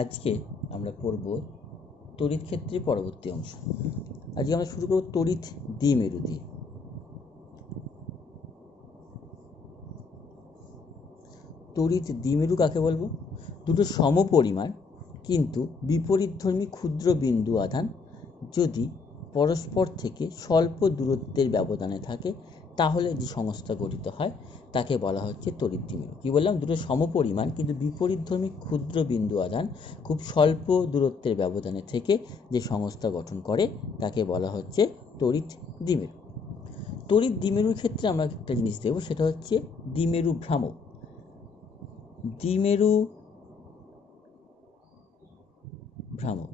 আজকে আমরা পড়ব তড়িৎ ক্ষেত্রের পরবর্তী অংশ। আজকে আমরা শুরু করব তড়িৎ দ্বিমেরু দিয়ে। তড়িৎ দ্বিমেরু কাকে বলবো? দুটো সমপরিমাণ কিন্তু বিপরীতধর্মী ক্ষুদ্র বিন্দু আধান যদি পরস্পর থেকে স্বল্প দূরত্বের ব্যবধানে থাকে তাহলে যে সংস্থা গঠিত হয় তাকে বলা হচ্ছে তড়িৎ দ্বিমেরু। কি বললাম? দুটো সমপরিমাণ কিন্তু বিপরীতধর্মী ক্ষুদ্র বিন্দু আধান খুব স্বল্প দূরত্বের ব্যবধানে থেকে যে সংস্থা গঠন করে তাকে বলা হচ্ছে তড়িৎ দ্বিমেরু। তড়িৎ দ্বিমেরুর ক্ষেত্রে আমরা একটা জিনিস দেখব, সেটা হচ্ছে দ্বিমেরু ভ্রামক। দ্বিমেরু ভ্রামক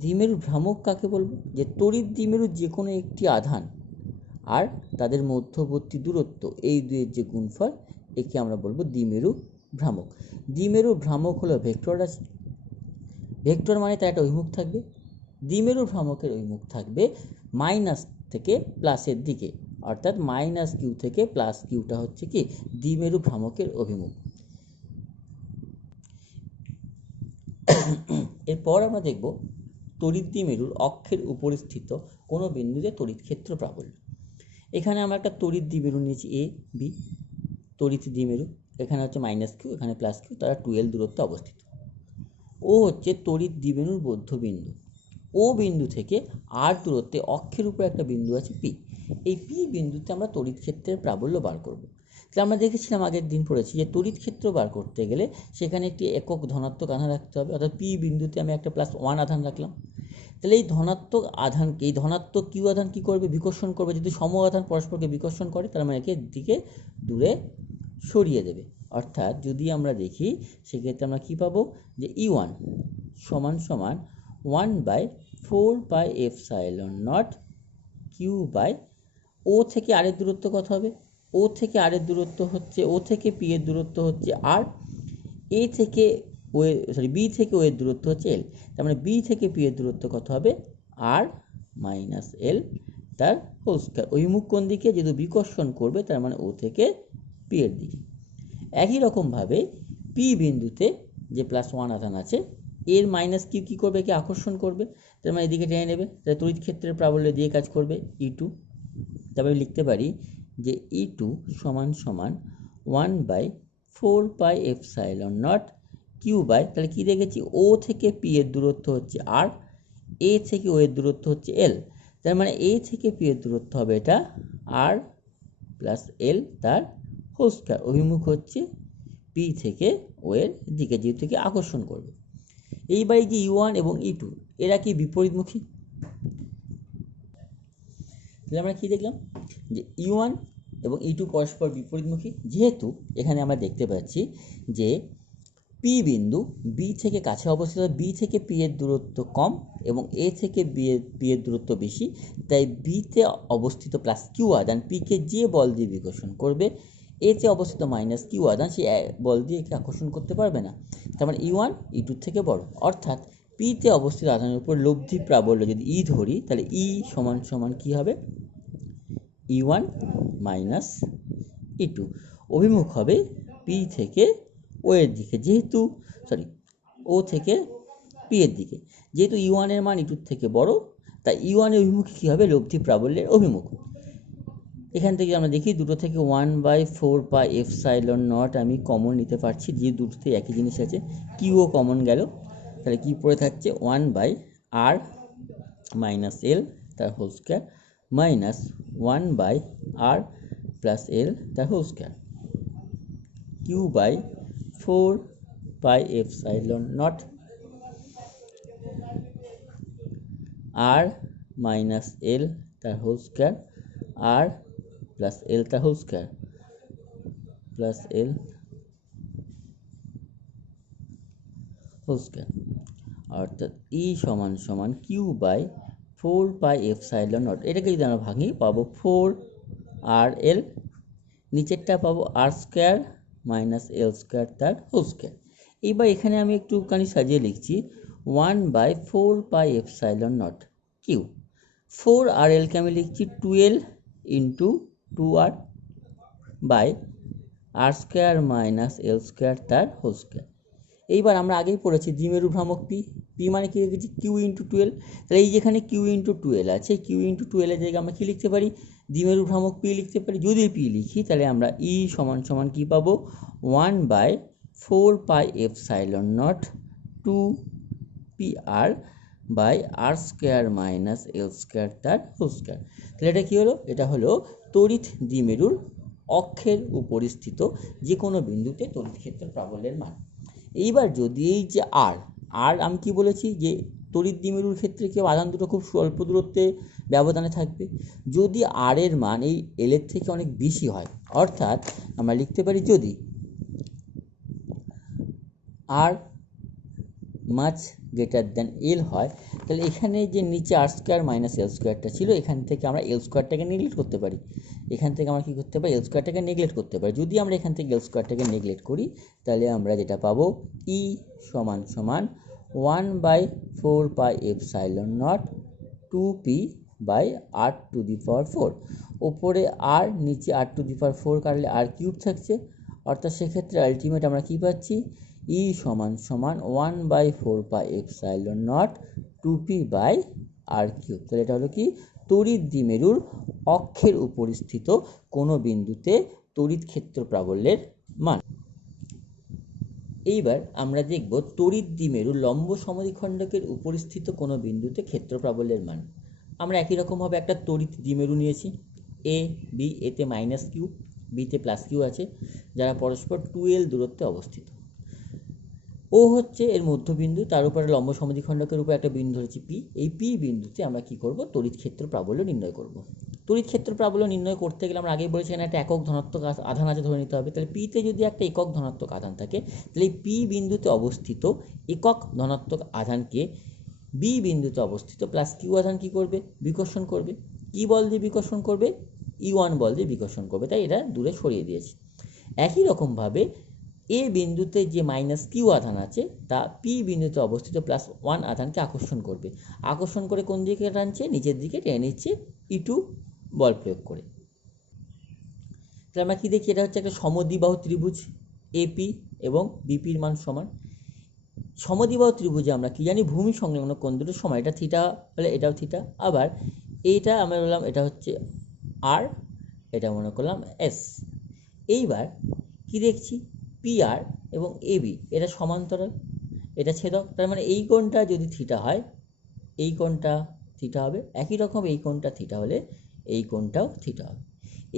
দ্বিমেরু ভ্রামক কাকে বলবো? যে তড়িৎ দ্বিমেরু যে কোনো একটি আধান আর তাদের মধ্যবর্তী দূরত্ব, এই দুয়ের যে গুণফল, একে আমরা বলবো দ্বিমেরু ভ্রামক। দ্বিমেরু ভ্রামক হলো ভেক্টর রাশি। ভেক্টর মানে তার একটা অভিমুখ থাকবে। দ্বিমেরু ভ্রামকের অভিমুখ থাকবে মাইনাস থেকে প্লাসের দিকে, অর্থাৎ মাইনাস কিউ থেকে প্লাস কিউটা হচ্ছে কি দ্বিমেরু ভ্রামকের অভিমুখ। এরপর আমরা দেখব তড়িৎ দ্বিমেরুর অক্ষের উপরে স্থিত কোনো বিন্দুতে তড়িৎ ক্ষেত্র প্রাবল্য। এখানে আমরা একটা তড়িৎ দ্বিমেরু নিয়েছি এ বি। তড়িৎ দ্বিমেরু এখানে হচ্ছে মাইনাস কিউ, এখানে প্লাস কিউ, তারা 12 দূরত্বে অবস্থিত। ও হচ্ছে তড়িৎ দ্বিমেরুর মধ্যবিন্দু। ও বিন্দু থেকে আর দূরত্বে অক্ষের উপর একটা বিন্দু আছে পি। এই পি বিন্দুতে আমরা তড়িৎ ক্ষেত্রের প্রাবল্য বার করব। তাহলে আমরা দেখেছিলাম, আগের দিন পড়েছি যে তড়িৎ ক্ষেত্র বার করতে গেলে সেখানে একটি একক ধনাত্মক আধান রাখতে হবে, অর্থাৎ পি বিন্দুতে আমি একটা +1 আধান রাখলাম। তাহলে এই ধনাত্মক আধানকে, এই ধনাত্মক কিউ আধান কি করবে? বিকর্ষণ করবে। যদি সম আধান পরস্পরকে বিকর্ষণ করে তার মানে একে দিকে দূরে সরিয়ে দেবে। অর্থাৎ যদি আমরা দেখি সেক্ষেত্রে আমরা কি পাবো? যে E1 সমান সমান 1/4πε0 কিউ বাই ও থেকে আর এর দূরত্ব কত হবে? ও থেকে আর এর দূরত্ব হচ্ছে, ও থেকে পি এর দূরত্ব হচ্ছে আর, এ থেকে ও বি থেকে ও এর দূরত্ব হচ্ছে এল। তার মানে বি থেকে পি এর দূরত্ব কত হবে? আর মাইনাস এল তার হোল স্কয়ার। অভিমুখ কোন দিকে? যেহেতু বিকর্ষণ করবে তার মানে ও থেকে পি এর দিকে। একই রকমভাবে পি বিন্দুতে যে +1 আধান আছে, এর মাইনাস কিউ কী করবে? একে আকর্ষণ করবে, তার মানে এদিকে টেনে নেবে। তাহলে তড়িৎ ক্ষেত্রের প্রাবল্য দিয়ে কাজ করবে E2। তারপরে লিখতে পারি যে E2 সমান সমান 1/4πε0 কিউ বাই, তাহলে কী দেখেছি? ও থেকে পি এর দূরত্ব হচ্ছে আর, এ থেকে ও এর দূরত্ব হচ্ছে এল। তার মানে এ থেকে পি এর দূরত্ব হবে এটা আর প্লাস এল তার হোল স্কয়ার। অভিমুখ হচ্ছে পি থেকে ও এর দিকে, যেহেতু থেকে আকর্ষণ করবে। এইবার এই যে E1 এবং E2 এরা কি বিপরীতমুখী? তাহলে আমরা কি দেখলাম? যে E1 এবং E2 পরস্পর বিপরীতমুখী, যেহেতু এখানে আমরা দেখতে পাচ্ছি যে পি বিন্দু বি থেকে কাছে অবস্থিত, বি থেকে পি এর দূরত্ব কম এবং এ থেকে পি এর দূরত্ব বেশি। তাই বিতে অবস্থিত প্লাস কিউ আধান পিকে যে বল দিয়ে বিকর্ষণ করবে, এতে অবস্থিত মাইনাস কিউ আধান সেই বল দিয়ে একে আকর্ষণ করতে পারবে না। তার মানে E1 E2 থেকে বড়, অর্থাৎ পিতে অবস্থিত আধানের উপর লব্ধি প্রাবল্য যদি ই ধরি, তাহলে ই সমান সমান কী হবে? E1 minus E2। অভিমুখ হবে পি থেকে ও এর দিকে, যেহেতু ও থেকে পি এর দিকে। যেহেতু E1 এর মান E2 থেকে বড়, তাই E1 এর অভিমুখে কী হবে? লব্ধি প্রাবল্যের অভিমুখ। এখান থেকে আমরা দেখি দুটো থেকে 1/4πε0 আমি কমন নিতে পারছি, যে দুটোতে একই জিনিস আছে, কিউও কমন গেল। তাহলে কি পড়ে থাকছে? 1/r মাইনাস এল তার whole square minus 1/r plus L তার whole square q by 4πε0 r minus L তার whole square r plus L তার whole square plus L whole square, অর্থাৎ ই সমান সমান কিউ বাই 4πε0। এটাকে যদি আমরা ভাঙি পাবো 4rl, নিচেরটা পাবো আর স্কয়ার মাইনাস এল স্কয়ার তার হোল স্কয়ার। এইবার এখানে আমি একটুখানি সাজিয়ে লিখছি 1/4πε0 কিউ। 4rlকে আমি লিখছি 12 into 2r by R square minus L square তার হোল স্কয়ার। এইবার আমরা আগেই পড়েছি দ্বিমেরু ভ্রামক পি, পি মানে কী রেখেছি কিউ ইন্টু 12, তাহলে এই যেখানে কিউ ইন্টু 12 আছে, কিউ ইন্টু 12 জায়গায় আমরা কী লিখতে পারি, দ্বিমেরু ভ্রামক পি লিখতে পারি। যদি পি লিখি তাহলে আমরা ই সমান সমান কী পাবো, 1/4πε0 2πr by R square minus L square whole হোল স্কোয়ার। তাহলে এটা কী হলো, এটা হলো তড়িৎ দ্বিমেরুর অক্ষের উপরিস্থিত যে কোনো বিন্দুতে তড়িৎ ক্ষেত্র প্রাবল্যের মান। এইবার যদি এই যে আর আমি কি বলেছি যে তড়িৎ দ্বিমেরুর ক্ষেত্রে কেউ আধান দুটো খুব স্বল্প দূরত্বে ব্যবধানে থাকবে। যদি আর এর মান এই এল এর থেকে অনেক বেশি হয়, অর্থাৎ আমরা লিখতে পারি যদি r much greater than L হয়, তাহলে এখানে যে নিচে আর স্কোয়ার মাইনাস এল স্কোয়ারটা ছিল, এখান থেকে আমরা এল স্কোয়ারটাকে নেগলেক্ট করতে পারি। এখান থেকে আমরা কী করতে পারি, এল স্কোয়ারটাকে নেগলেক্ট করতে পারি। যদি আমরা এখান থেকে এল স্কোয়ারটাকে নেগলেক্ট করি, তাহলে আমরা যেটা পাবো ই সমান সমান 1/4πε0 2p/r⁴। ওপরে আর নিচে r⁴ কাটলে আর কিউব থাকছে, অর্থাৎ সেক্ষেত্রে আলটিমেট আমরা কী পাচ্ছি, ই সমান সমান 1/4πε0 2p/r⁵। তাহলে এটা হলো কি তড়িৎ দ্বিমেরুর অক্ষের উপরিস্থিত কোনো বিন্দুতে তড়িৎ ক্ষেত্র প্রাবল্যের মান। এইবার আমরা দেখব তড়িৎ দ্বিমেরুর লম্ব সমদ্বিখণ্ডকের উপরিস্থিত কোনো বিন্দুতে ক্ষেত্র প্রাবল্যের মান। আমরা একই রকমভাবে একটা তড়িৎ দ্বিমেরু নিয়েছি, এ বি, এতে মাইনাস কিউ, বিতে প্লাস কিউ আছে, যারা পরস্পর 2l দূরত্বে অবস্থিত। ও হচ্ছে এর মধ্যবিন্দু, তার উপরে লম্ব সমদ্বিখণ্ডকের উপর একটা বিন্দু ধরেছি পি। এই পি বিন্দুতে আমরা কি করব, তড়িৎ ক্ষেত্র প্রাবল্য নির্ণয় করব। তড়িৎ ক্ষেত্র প্রাবল্য নির্ণয় করতে গেলে আমরা আগেই বলেছি এখানে একটা একক ধনাত্মক আধান আছে ধরে নিতে হবে। তাহলে পিতে যদি একটা একক ধনাত্মক আধান থাকে, তাহলে এই পি বিন্দুতে অবস্থিত একক ধনাত্মক আধানকে বি বিন্দুতে অবস্থিত প্লাস কিউ আধান কি করবে, বিকর্ষণ করবে। কি বল দিয়ে বিকর্ষণ করবে, E1 বল দিয়ে বিকর্ষণ করবে, তাই এটা দূরে সরিয়ে দিয়েছি। একই রকমভাবে এ বিন্দুতে যে মাইনাস কিউ আধান আছে তা পি বিন্দুতে অবস্থিত প্লাস 1 আধানকে আকর্ষণ করবে। আকর্ষণ করে কোন দিকে টানছে, নিচের দিকে টেনে নিচ্ছে E2 বল প্রয়োগ করে। তাহলে আমরা কি দেখি, এটা হচ্ছে একটা সমদ্বিবাহু ত্রিভুজ, এপি এবং বিপির মান সমান। সমদ্বিবাহু ত্রিভুজে আমরা কি জানি, ভূমি সংলগ্ন কোণ দুটোর সমান। এটা থিটা হলে এটাও থিটা, আবার এইটা আমরা বললাম এটা হচ্ছে আর, এটা মনে করলাম এস। এইবার কি দেখছি, পি আর এবং এবি এটা সমান্তরাল, এটা ছেদক, তার মানে এই কোণটা যদি থিটা হয় এই কোণটা থিটা হবে, একই রকম এই কোণটা থিটা হলে এই কোণটাও থিটা হবে।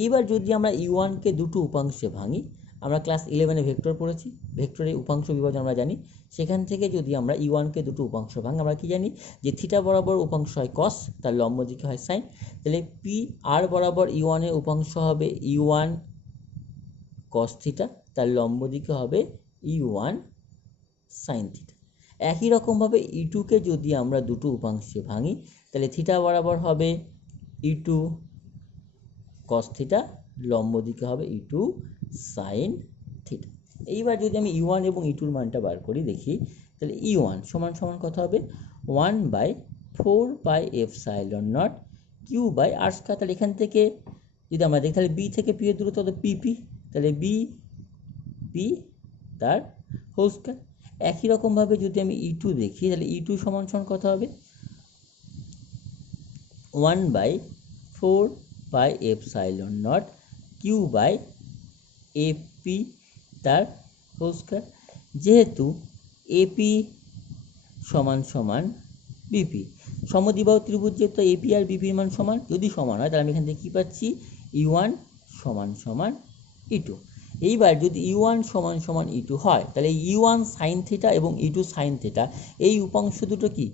এইবার যদি আমরা ইউয়ানকে দুটো উপাংশে ভাঙি, আমরা ক্লাস 11-এ ভেক্টর পড়েছি, ভেক্টরের উপাংশ বিভাজন আমরা জানি। সেখান থেকে যদি আমরা ইউয়ানকে দুটো উপাংশ ভাঙি, আমরা কি জানি যে থিটা বরাবর উপাংশ হয় কস, তার লম্ব দিকে হয় সাইন। তাহলে পি আর বরাবর ইউয়ানের উপাংশ হবে ইউয়ান কস থিটা, তার লম্ব দিকে হবে E1 সাইন থিটা। একই রকমভাবে E2কে যদি আমরা দুটো উপাংশে ভাঙি, তাহলে থিটা বরাবর হবে E2 কস থিটা, লম্ব দিকে হবে E2 সাইন থিটা। এইবার যদি আমি E1 এবং E2-র মানটা বার করি দেখি, তাহলে E1 সমান সমান কত হবে, 1/4πε0 q/r²। তাহলে এখান থেকে যদি আমরা দেখি, তাহলে বি থেকে পি এর দূরত্ব হবে পিপি, তাহলে বি পি তার হোল স্কয়ার। একই রকমভাবে যদি আমি E2 দেখি, তাহলে E2 সমান সমান কত হবে, 1/4πε0 q/AP তার হোল স্কয়ার। যেহেতু এপি সমান সমান বিপি, সমদ্বিবাহু ত্রিভুজ যেহেতু এপি আর বিপির মান সমান, যদি সমান হয় তাহলে আমি এখান থেকে কী পাচ্ছি, E1 সমান সমান E2। এইবার যদি E1 সমান সমান E2 হয়, তাহলে E1 সাইন থিটা এবং E2 সাইন থিটা এই উপাংশ দুটো কি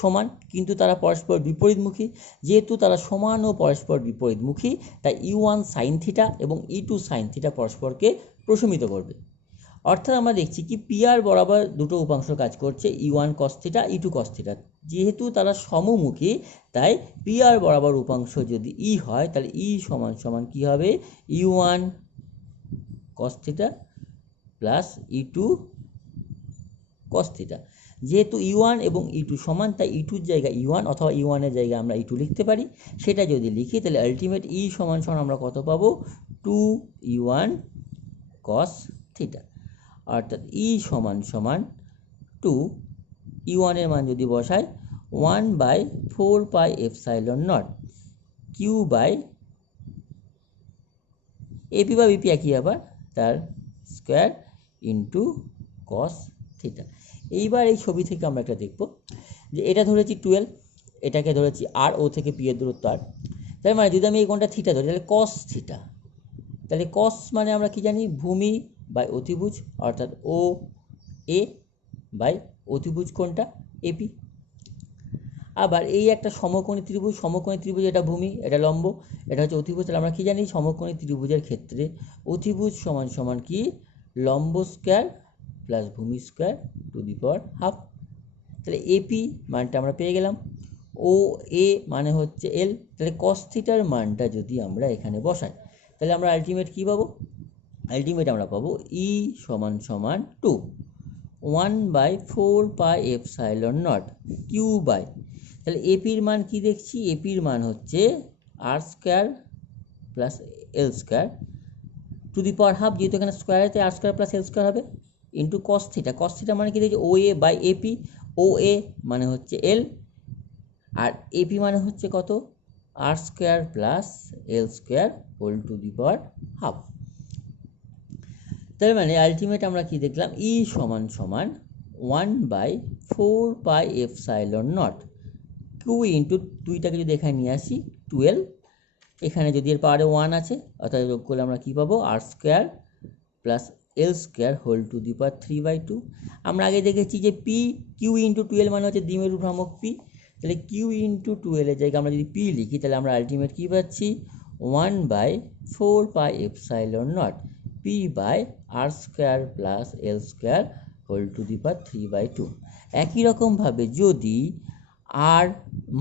সমান, কিন্তু তারা পরস্পর বিপরীতমুখী। যেহেতু তারা সমান ও পরস্পর বিপরীতমুখী, তাই E1 সাইন থিটা এবং E2 সাইন থিটা পরস্পরকে প্রশমিত করবে। অর্থাৎ আমরা দেখছি কি পি আর বরাবর দুটো উপাংশ কাজ করছে, E1 cos theta, E2 cos theta. যেহেতু তারা সমমুখী, তাই পি আর বরাবর উপাংশ যদি ই হয়, তাহলে ই সমান সমান কী হবে, E1 cos theta plus E2 cos theta. যেহেতু E1 এবং E2 সমান, তাই E2-র জায়গায় E1 অথবা E1-এর জায়গায় আমরা E2 লিখতে পারি। সেটা যদি লিখি, তাহলে আলটিমেট ই সমান সমান আমরা কত পাবো, 2E1 কস থিটা। অর্থাৎ ই সমান সমান টু E1 এর মান যদি বসাই 1/4πε0 কিউ বাই এপি বা বিপি একই আবার তার স্কোয়ার ইন্টু কস থিটা। এইবার এই ছবি থেকে আমরা একটা দেখব যে এটা ধরেছি 12, এটাকে ধরেছি আর ও থেকে পি এর দূরত্ব আর, তার মানে যদি আমি এই কোণটা থিটা ধরি তাহলে কস থিটা, তাহলে কস মানে আমরা কি জানি ভূমি বাই অতিভুজ, অর্থাৎ ও এ বাই অতিভুজ কোণটা এপি। আবার এই একটা সমকোণী ত্রিভুজ, এটা ভূমি, এটা লম্ব, এটা হচ্ছে অতিভুজ, তাহলে আমরা কি জানি সমকোণী ত্রিভুজের ক্ষেত্রে অতিভুজ সমান সমান কি লম্ব স্কোয়ার প্লাস ভূমি square to the power half. তাহলে এপি মানটা আমরা পেয়ে গেলাম, ও এ মানে হচ্ছে এল, তাহলে কস থিটার মানটা যদি আমরা এখানে বসাই তাহলে আমরা আলটিমেট কী পাবো? আলটিমেট আমরা পাবো ই সমান সমান 2 1/4πε0 কিউ বাই, তাহলে এপির মান কি দেখছি? এপির মান হচ্ছে r square plus L square to the power half, যেহেতু এখানে স্কোয়ারেতে r square plus L square হবে, into cos theta. Cos theta মানে কি দেখছি? ও এ বাই এপি, ও এ মানে হচ্ছে এল আর এপি মানে হচ্ছে কত? R square plus L square whole to the power half. তার মানে আলটিমেট আমরা কি দেখলাম? ই সমান সমান 1/4πε0 কিউ ইন্টু 2টাকে যদি এখানে নিয়ে আসি 12, এখানে যদি এর পাওয়ারে 1 আছে অর্থাৎ যোগ করলে আমরা কী পাবো? R square plus L square whole to the power 3/2। আমরা আগে দেখেছি যে পি কিউ ইন্টু 12 মানে হচ্ছে দ্বিমেরু ভ্রামক পি, তাহলে কিউ ইন্টু 12 এর জায়গায় আমরা যদি পি লিখি তাহলে আমরা আলটিমেট কী পাচ্ছি? 1/4πε0 P by R square plus L square whole to the power 3/2। একই রকমভাবে যদি r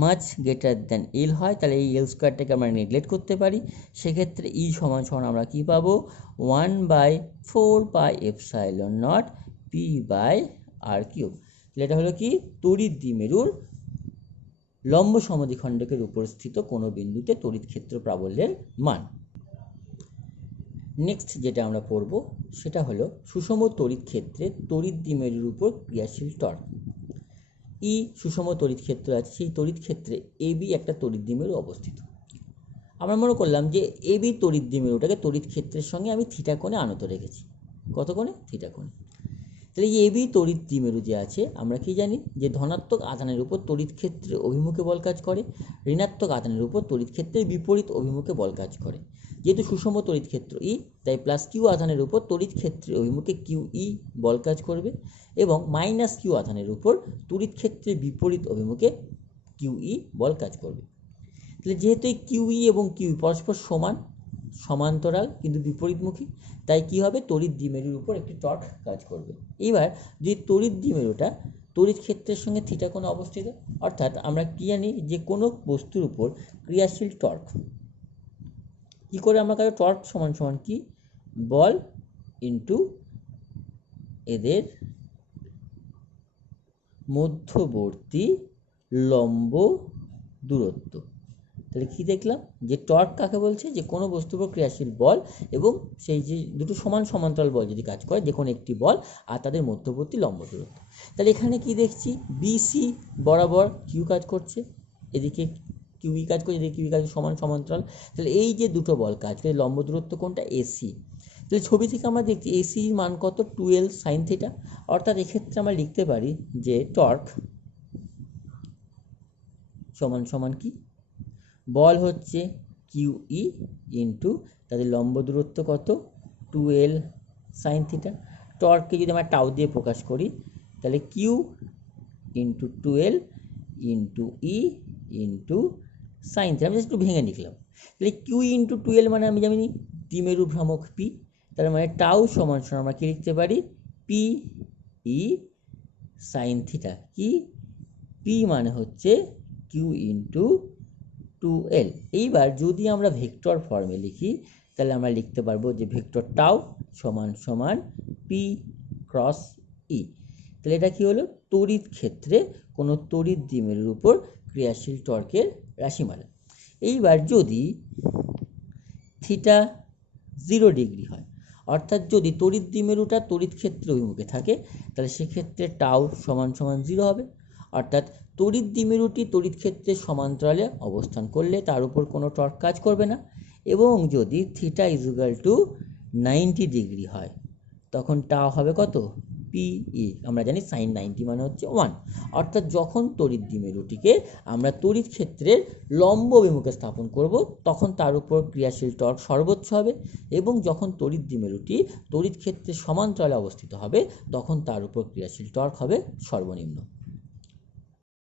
much greater than L হয় তাহলে এই এল স্কোয়ারটাকে আমরা নেগলেক্ট করতে পারি, সেক্ষেত্রে ই সমান সমান আমরা কী পাবো? 1/4πε0 পি বাই আর কিউব। তাহলে এটা হলো কি তড়িৎ দ্বিমেরুর লম্ব সমদ্বিখণ্ডকের উপর স্থিত কোনো বিন্দুতে তড়িৎ ক্ষেত্র প্রাবল্যের মান। নেক্সট যেটা আমরা পড়ব সেটা হলো সুষম তড়িৎ ক্ষেত্রে তড়িৎ দ্বিমেরুর উপর ক্রিয়াশীল টর্ক। ই সুষম তড়িৎ ক্ষেত্র আছে, সেই তড়িৎ ক্ষেত্রে এবি একটা তড়িৎ দ্বিমেরু অবস্থিত। আমরা মনে করলাম যে এবি তড়িৎ দ্বিমেরুটাকে তড়িৎ ক্ষেত্রের সঙ্গে আমি থিটা কোণে আনত রেখেছি। কত কোণে? থিটা কোণে। তাহলে এই এবি তড়িৎ দ্বিমেরু যে আছে আমরা কি জানি? যে ধনাত্মক আধানের উপর তড়িৎ ক্ষেত্রে অভিমুখে বল কাজ করে, ঋণাত্মক আধানের উপর তড়িৎ ক্ষেত্রের বিপরীত অভিমুখে বল কাজ করে। যেহেতু সুষম তড়িৎ ক্ষেত্র ই, তাই প্লাস কিউ আধানের উপর তড়িৎ ক্ষেত্রের অভিমুখে কিউ ই বল কাজ করবে এবং মাইনাস কিউ আধানের উপর তড়িৎ ক্ষেত্রের বিপরীত অভিমুখে কিউ ই বল কাজ করবে। তাহলে যেহেতু এই কিউ ই এবং কিউ পরস্পর সমান্তরাল কিন্তু বিপরীতমুখী, তাই কি হবে? তড়িৎ দ্বিমেরুর উপর একটি টর্ক কাজ করবে। এবার যে তড়িৎ দ্বিমেরুটা তড়িৎ ক্ষেত্রের সঙ্গে থিটা কোণে অবস্থিত, অর্থাৎ আমরা কি জানি যে কোনো বস্তুর উপর ক্রিয়াশীল টর্ক কি করে আমরা কাজ? টর্ক সমান সমান কি বল ইন্টু এদের মধ্যবর্তী লম্ব দূরত্ব। তাহলে কি দেখলাম? যে টর্ক কাকে বলছে? যে কোনো বস্তুর উপর ক্রিয়াশীল বল এবং সেই যে দুটো সমান্তরাল বল যদি কাজ করে, যে কোনো একটি বল আর তাদের মধ্যবর্তী লম্ব দূরত্ব। তাহলে এখানে কি দেখছি? বিসি বরাবর কিউ কাজ করছে, এদিকে কিউই কাজ করছে, এদিকে কিউই কাজ সমান্তরাল। তাহলে এই যে দুটো বল কাজ করে লম্ব দূরত্ব কোনটা? এসি। তাহলে ছবি থেকে আমরা দেখছি এসির মান কত? 12 সাইন থিটা। অর্থাৎ এক্ষেত্রে আমরা লিখতে পারি যে টর্ক সমান সমান কি? বল হচ্ছে কিউ ই ইন্টু তাদের লম্ব দূরত্ব কত? 12 সাইন থিটা। টর্ককে যদি আমরা টাউ দিয়ে প্রকাশ করি তাহলে কিউ ইন্টু 12 ইন্টু ই ইন্টু সাইন থিটা। আমি জাস্ট একটু ভেঙে লিখলাম। তাহলে কিউ ইন্টু 12 মানে আমি জানি দ্বিমেরু ভ্রামক পি, তার মানে টাউ সমান সমান আমরা কি লিখতে পারি? P E sine theta. কি? পি মানে হচ্ছে কিউ ইন্টু 2l। এইবার যদি আমরা ভেক্টর ফর্মে লিখি তাহলে আমরা লিখতে পারবো যে ভেক্টর টাউ সমান সমান পি ক্রস ই। তাহলে এটা কি হলো? তড়িৎ ক্ষেত্রে কোনো তড়িৎ দ্বিমেরুর উপর ক্রিয়াশীল টর্কের রাশিমালা। এইবার যদি থিটা 0 ডিগ্রি হয়, অর্থাৎ যদি তড়িৎ দ্বিমেরুটা তড়িৎ ক্ষেত্র অভিমুখে থাকে তাহলে সেক্ষেত্রে টাউ সমান সমান 0 হবে। অর্থাৎ তড়িৎ দ্বিমেরুটি তড়িৎ ক্ষেত্রের সমান্তরালে অবস্থান করলে তার উপর কোনো টর্ক কাজ করবে না। এবং যদি থিটা ইজুগাল টু 90 ডিগ্রি হয় তখন টাও হবে কত, PE। আমরা জানি সাইন 90 মানে হচ্ছে 1। অর্থাৎ যখন তড়িৎ দ্বিমেরুটিকে আমরা তড়িৎ ক্ষেত্রের লম্ব অভিমুখে স্থাপন করব তখন তার উপর ক্রিয়াশীল টর্ক সর্বোচ্চ হবে, এবং যখন তড়িৎ দ্বিমেরুটি তড়িৎ ক্ষেত্রের সমান্তরালে অবস্থিত হবে তখন তার উপর ক্রিয়াশীল টর্ক হবে সর্বনিম্ন।